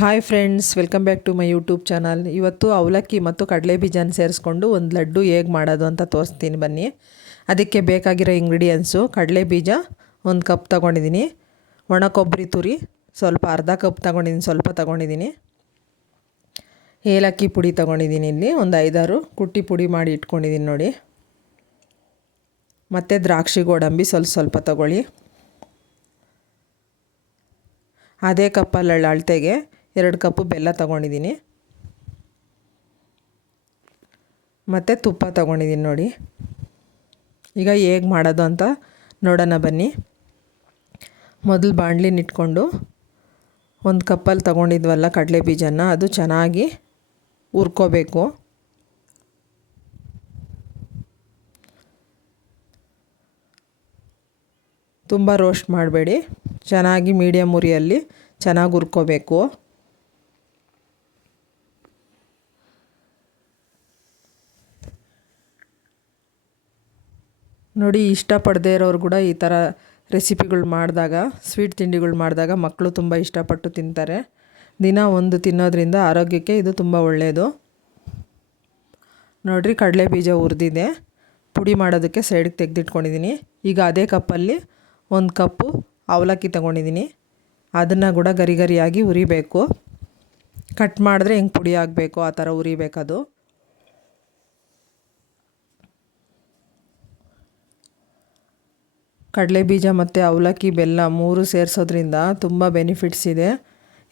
Hi friends, welcome back to my YouTube channel. ಇವತ್ತು ಅವಲಕ್ಕಿ ಮತ್ತು ಕಡಲೆ ಬೀಜನ ಸೇರಿಸ್ಕೊಂಡು ಒಂದು ಲಡ್ಡು ಹೇಗೆ ಮಾಡೋದು ಅಂತ ತೋರಿಸ್ತೀನಿ ಬನ್ನಿ. ಅದಕ್ಕೆ ಬೇಕಾಗಿರೋ ಇಂಗ್ರೀಡಿಯೆಂಟ್ಸು: ಕಡಲೆ ಬೀಜ 1 ಕಪ್ ತೊಗೊಂಡಿದ್ದೀನಿ, ಒಣ ಕೊಬ್ಬರಿ ತುರಿ ಸ್ವಲ್ಪ ಅರ್ಧ ಕಪ್ ತೊಗೊಂಡಿದ್ದೀನಿ, ಸ್ವಲ್ಪ ತೊಗೊಂಡಿದ್ದೀನಿ, ಏಲಕ್ಕಿ ಪುಡಿ ತೊಗೊಂಡಿದ್ದೀನಿ, ಇಲ್ಲಿ ಒಂದು 5-6 ಕುಟ್ಟಿ ಪುಡಿ ಮಾಡಿ ಇಟ್ಕೊಂಡಿದ್ದೀನಿ ನೋಡಿ, ಮತ್ತು ದ್ರಾಕ್ಷಿ ಗೋಡಂಬಿ ಸ್ವಲ್ಪ ತೊಗೊಳ್ಳಿ. ಅದೇ ಕಪ್ಪಲ್ಲಿ ಅಳತೆಗೆ 2 ಕಪ್ಪು ಬೆಲ್ಲ ತೊಗೊಂಡಿದ್ದೀನಿ, ಮತ್ತು ತುಪ್ಪ ತೊಗೊಂಡಿದ್ದೀನಿ ನೋಡಿ. ಈಗ ಹೇಗೆ ಮಾಡೋದು ಅಂತ ನೋಡೋಣ ಬನ್ನಿ. ಮೊದಲು ಬಾಣಲಿನ ಇಟ್ಕೊಂಡು 1 ಕಪ್ಪಲ್ಲಿ ತೊಗೊಂಡಿದ್ವಲ್ಲ ಕಡಲೆ ಬೀಜನ, ಅದು ಚೆನ್ನಾಗಿ ಹುರ್ಕೋಬೇಕು. ತುಂಬ ರೋಸ್ಟ್ ಮಾಡಬೇಡಿ, ಚೆನ್ನಾಗಿ ಮೀಡಿಯಮ್ ಉರಿಯಲ್ಲಿ ಚೆನ್ನಾಗಿ ಹುರ್ಕೋಬೇಕು. ನೋಡಿ, ಇಷ್ಟಪಡದೇ ಇರೋರು ಕೂಡ ಈ ಥರ ರೆಸಿಪಿಗಳು ಮಾಡಿದಾಗ, ಸ್ವೀಟ್ ತಿಂಡಿಗಳು ಮಾಡಿದಾಗ ಮಕ್ಕಳು ತುಂಬ ಇಷ್ಟಪಟ್ಟು ತಿಂತಾರೆ. ದಿನ ಒಂದು ತಿನ್ನೋದ್ರಿಂದ ಆರೋಗ್ಯಕ್ಕೆ ಇದು ತುಂಬ ಒಳ್ಳೆಯದು. ನೋಡಿರಿ, ಕಡಲೆ ಬೀಜ ಹುರಿದಿದೆ, ಪುಡಿ ಮಾಡೋದಕ್ಕೆ ಸೈಡಿಗೆ ತೆಗೆದಿಟ್ಕೊಂಡಿದ್ದೀನಿ. ಈಗ ಅದೇ ಕಪ್ಪಲ್ಲಿ 1 ಕಪ್ಪು ಅವಲಕ್ಕಿ ತೊಗೊಂಡಿದ್ದೀನಿ, ಅದನ್ನು ಕೂಡ ಗರಿಯಾಗಿ ಹುರಿಬೇಕು. ಕಟ್ ಮಾಡಿದ್ರೆ ಹೆಂಗೆ ಪುಡಿ ಆಗಬೇಕು ಆ ಥರ ಹುರಿಬೇಕದು. ಕಡಲೆ ಬೀಜ ಮತ್ತು ಅವಲಕ್ಕಿ ಬೆಲ್ಲ 3 ಸೇರಿಸೋದ್ರಿಂದ ತುಂಬ ಬೆನಿಫಿಟ್ಸ್ ಇದೆ,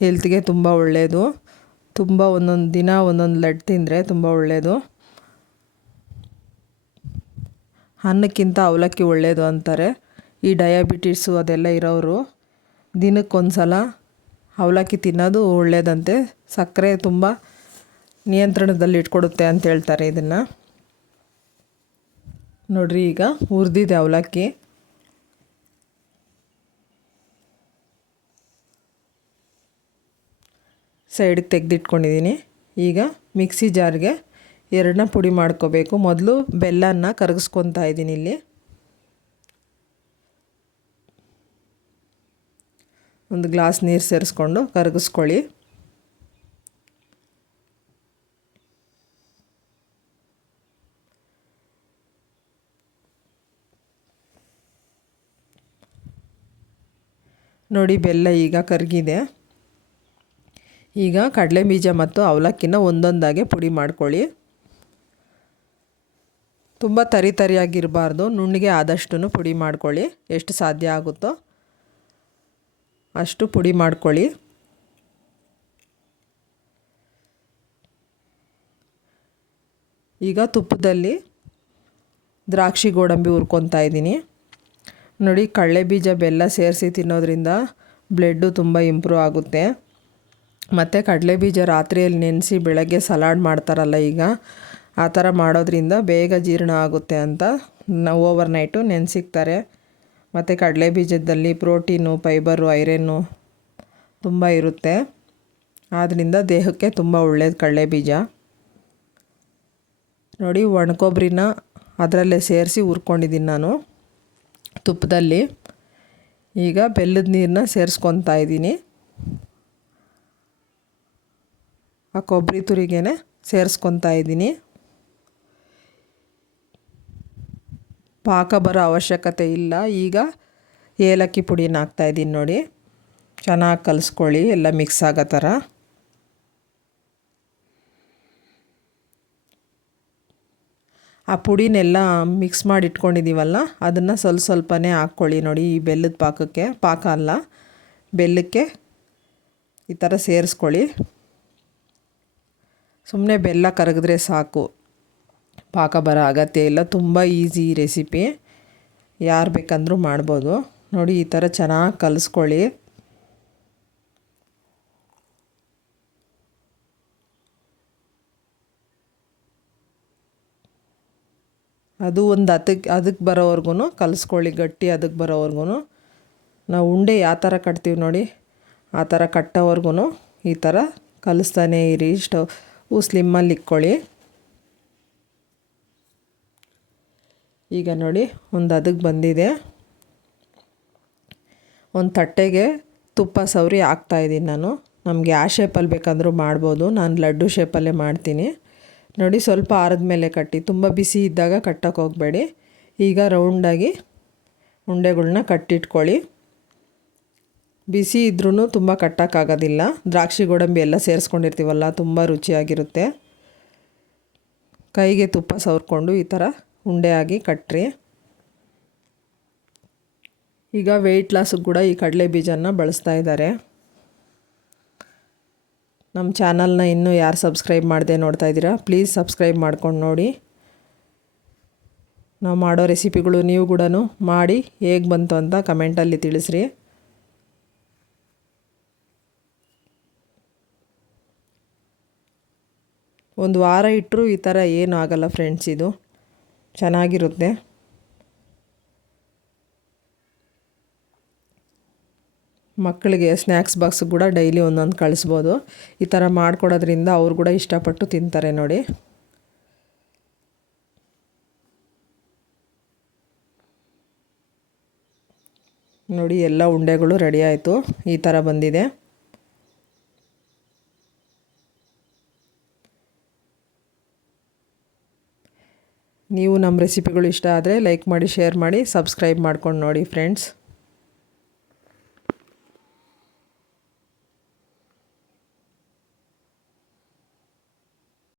ಹೆಲ್ತ್ಗೆ ತುಂಬ ಒಳ್ಳೆಯದು. ತುಂಬ ಒಂದೊಂದು ದಿನ ಒಂದೊಂದು ಲಡ್ಡು ತಿಂದರೆ ತುಂಬ ಒಳ್ಳೆಯದು. ಅನ್ನಕ್ಕಿಂತ ಅವಲಕ್ಕಿ ಒಳ್ಳೆಯದು ಅಂತಾರೆ. ಈ ಡಯಾಬಿಟಿಸು ಅದೆಲ್ಲ ಇರೋರು ದಿನಕ್ಕೊಂದು ಸಲ ಅವಲಕ್ಕಿ ತಿನ್ನೋದು ಒಳ್ಳೆಯದಂತೆ. ಸಕ್ಕರೆ ತುಂಬ ನಿಯಂತ್ರಣದಲ್ಲಿ ಇಟ್ಕೊಡುತ್ತೆ ಅಂತ ಹೇಳ್ತಾರೆ ಇದನ್ನು. ನೋಡಿರಿ, ಈಗ ಹುರಿದಿದೆ ಅವಲಕ್ಕಿ. ಸೈಡಿಗೆ ತೆಗೆದಿಟ್ಕೊಂಡಿದ್ದೀನಿ. ಈಗ ಮಿಕ್ಸಿ ಜಾರ್ಗೆ 2ನ ಪುಡಿ ಮಾಡ್ಕೋಬೇಕು. ಮೊದಲು ಬೆಲ್ಲನ ಕರಗಿಸ್ಕೊತಾ ಇದ್ದೀನಿ. ಇಲ್ಲಿ ಒಂದು ಗ್ಲಾಸ್ ನೀರು ಸೇರಿಸ್ಕೊಂಡು ಕರಗಿಸ್ಕೊಳ್ಳಿ. ನೋಡಿ, ಬೆಲ್ಲ ಈಗ ಕರಗಿದೆ. ಈಗ ಕಡಲೆ ಬೀಜ ಮತ್ತು ಅವಲಕ್ಕಿನ ಒಂದೊಂದಾಗೆ ಪುಡಿ ಮಾಡ್ಕೊಳ್ಳಿ. ತುಂಬ ತರಿಯಾಗಿರಬಾರ್ದು, ನುಣ್ಣಗೆ ಆದಷ್ಟು ಪುಡಿ ಮಾಡ್ಕೊಳ್ಳಿ. ಎಷ್ಟು ಸಾಧ್ಯ ಆಗುತ್ತೋ ಅಷ್ಟು ಪುಡಿ ಮಾಡ್ಕೊಳ್ಳಿ. ಈಗ ತುಪ್ಪದಲ್ಲಿ ದ್ರಾಕ್ಷಿ ಗೋಡಂಬಿ ಹುರ್ಕೊತಾ ಇದ್ದೀನಿ. ನೋಡಿ, ಕಡಲೆ ಬೀಜ ಬೆಲ್ಲ ಸೇರಿಸಿ ತಿನ್ನೋದ್ರಿಂದ ಬ್ಲಡ್ಡು ತುಂಬ ಇಂಪ್ರೂವ್ ಆಗುತ್ತೆ. ಮತ್ತು ಕಡಲೆ ಬೀಜ ರಾತ್ರಿಯಲ್ಲಿ ನೆನೆಸಿ ಬೆಳಗ್ಗೆ ಸಲಾಡ್ ಮಾಡ್ತಾರಲ್ಲ, ಈಗ ಆ ಥರ ಮಾಡೋದ್ರಿಂದ ಬೇಗ ಜೀರ್ಣ ಆಗುತ್ತೆ ಅಂತ ನಾವು ಓವರ್ನೈಟು ನೆನೆಸಿಕ್ತಾರೆ. ಮತ್ತು ಕಡಲೆ ಬೀಜದಲ್ಲಿ ಪ್ರೋಟೀನು, ಫೈಬರು, ಐರನ್ನು ತುಂಬ ಇರುತ್ತೆ. ಆದ್ದರಿಂದ ದೇಹಕ್ಕೆ ತುಂಬ ಒಳ್ಳೆಯದು ಕಡಲೆ ಬೀಜ. ನೋಡಿ, ಒಣಕೊಬ್ಬರಿನ ಅದರಲ್ಲೇ ಸೇರಿಸಿ ಹುರ್ಕೊಂಡಿದ್ದೀನಿ ನಾನು ತುಪ್ಪದಲ್ಲಿ. ಈಗ ಬೆಲ್ಲದ ನೀರನ್ನ ಸೇರಿಸ್ಕೊತಾ ಇದ್ದೀನಿ. ಆ ಕೊಬ್ಬರಿ ತುರಿಗೇ ಸೇರಿಸ್ಕೊತಾ ಇದ್ದೀನಿ. ಪಾಕ ಬರೋ ಅವಶ್ಯಕತೆ ಇಲ್ಲ. ಈಗ ಏಲಕ್ಕಿ ಪುಡಿನ ಹಾಕ್ತಾಯಿದ್ದೀನಿ ನೋಡಿ. ಚೆನ್ನಾಗಿ ಕಲಿಸ್ಕೊಳ್ಳಿ, ಎಲ್ಲ ಮಿಕ್ಸ್ ಆಗೋ ಥರ. ಆ ಪುಡಿನೆಲ್ಲ ಮಿಕ್ಸ್ ಮಾಡಿ ಇಟ್ಕೊಂಡಿದ್ದೀವಲ್ಲ, ಅದನ್ನು ಸ್ವಲ್ಪನೇ ಹಾಕ್ಕೊಳ್ಳಿ. ನೋಡಿ, ಈ ಬೆಲ್ಲದ ಪಾಕಕ್ಕೆ, ಪಾಕ ಅಲ್ಲ ಬೆಲ್ಲಕ್ಕೆ ಈ ಥರ ಸೇರಿಸ್ಕೊಳ್ಳಿ. ಸುಮ್ಮನೆ ಬೆಲ್ಲ ಕರಗಿದ್ರೆ ಸಾಕು, ಪಾಕ ಬರೋ ಅಗತ್ಯ ಇಲ್ಲ. ತುಂಬ ಈಸಿ ರೆಸಿಪಿ, ಯಾರು ಬೇಕಂದ್ರೂ ಮಾಡ್ಬೋದು. ನೋಡಿ, ಈ ಥರ ಚೆನ್ನಾಗಿ ಕಲಿಸ್ಕೊಳ್ಳಿ. ಅದು ಒಂದು ಅದಕ್ಕೆ ಬರೋವರೆಗೂ ಕಲಿಸ್ಕೊಳ್ಳಿ, ಗಟ್ಟಿ ಅದಕ್ಕೆ ಬರೋವರೆಗೂ. ನಾವು ಉಂಡೆ ಯಾವ ಥರ ಕಟ್ತೀವಿ ನೋಡಿ, ಆ ಥರ ಕಟ್ಟೋವರೆಗೂ ಈ ಥರ ಕಲಿಸ್ತಾನೇ ಇರಿ. ಸ್ಲಿಮ್ಮಲ್ಲಿ ಇಕ್ಕೊಳ್ಳಿ. ಈಗ ನೋಡಿ, ಒಂದು ಅದಕ್ಕೆ ಬಂದಿದೆ. ಒಂದು ತಟ್ಟೆಗೆ ತುಪ್ಪ ಸವರಿ ಹಾಕ್ತಾಯಿದ್ದೀನಿ ನಾನು. ನಮಗೆ ಯಾವ ಶೇಪಲ್ಲಿ ಬೇಕಂದ್ರೂ ಮಾಡ್ಬೋದು. ನಾನು ಲಡ್ಡು ಶೇಪಲ್ಲೇ ಮಾಡ್ತೀನಿ. ನೋಡಿ, ಸ್ವಲ್ಪ ಆರಿದ ಮೇಲೆ ಕಟ್ಟಿ, ತುಂಬ ಬಿಸಿ ಇದ್ದಾಗ ಕಟ್ಟಕ್ಕೆ ಹೋಗಬೇಡಿ. ಈಗ ರೌಂಡಾಗಿ ಉಂಡೆಗಳ್ನ ಕಟ್ಟಿಟ್ಕೊಳ್ಳಿ. ಬಿಸಿ ಇದ್ರೂ ತುಂಬ ಕಟ್ಟೋಕ್ಕಾಗೋದಿಲ್ಲ. ದ್ರಾಕ್ಷಿ ಗೋಡಂಬಿ ಎಲ್ಲ ಸೇರಿಸ್ಕೊಂಡಿರ್ತೀವಲ್ಲ, ತುಂಬ ರುಚಿಯಾಗಿರುತ್ತೆ. ಕೈಗೆ ತುಪ್ಪ ಸವರ್ಕೊಂಡು ಈ ಥರ ಉಂಡೆ ಆಗಿ ಕಟ್ಟ್ರಿ. ಈಗ ವೆಯ್ಟ್ ಲಾಸಿಗೆ ಕೂಡ ಈ ಕಡಲೆ ಬೀಜನ ಬಳಸ್ತಾ ಇದ್ದಾರೆ. ನಮ್ಮ ಚಾನಲ್ನ ಇನ್ನೂ ಯಾರು ಸಬ್ಸ್ಕ್ರೈಬ್ ಮಾಡದೆ ನೋಡ್ತಾ ಇದ್ದೀರಾ, ಪ್ಲೀಸ್ ಸಬ್ಸ್ಕ್ರೈಬ್ ಮಾಡ್ಕೊಂಡು ನೋಡಿ. ನಾವು ಮಾಡೋ ರೆಸಿಪಿಗಳು ನೀವು ಕೂಡ ಮಾಡಿ ಹೇಗೆ ಬಂತು ಅಂತ ಕಮೆಂಟಲ್ಲಿ ತಿಳಿಸ್ರಿ. ಒಂದು ವಾರ ಇಟ್ಟರೂ ಈ ಥರ ಏನೂ ಆಗಲ್ಲ ಫ್ರೆಂಡ್ಸ್, ಇದು ಚೆನ್ನಾಗಿರುತ್ತೆ. ಮಕ್ಕಳಿಗೆ ಸ್ನ್ಯಾಕ್ಸ್ ಬಾಕ್ಸ್ ಕೂಡ ಡೈಲಿ ಒಂದೊಂದು ಕಳಿಸ್ಬೋದು. ಈ ಥರ ಮಾಡಿಕೊಡೋದ್ರಿಂದ ಅವ್ರು ಕೂಡ ಇಷ್ಟಪಟ್ಟು ತಿಂತಾರೆ. ನೋಡಿ, ನೋಡಿ ಎಲ್ಲ ಉಂಡೆಗಳು ರೆಡಿ ಆಯಿತು. ಈ ಥರ ಬಂದಿದೆ. ನೀವು ನಮ್ಮ ರೆಸಿಪಿಗಳು ಇಷ್ಟ ಆದರೆ ಲೈಕ್ ಮಾಡಿ, ಶೇರ್ ಮಾಡಿ, ಸಬ್ಸ್ಕ್ರೈಬ್ ಮಾಡ್ಕೊಂಡು ನೋಡಿ ಫ್ರೆಂಡ್ಸ್.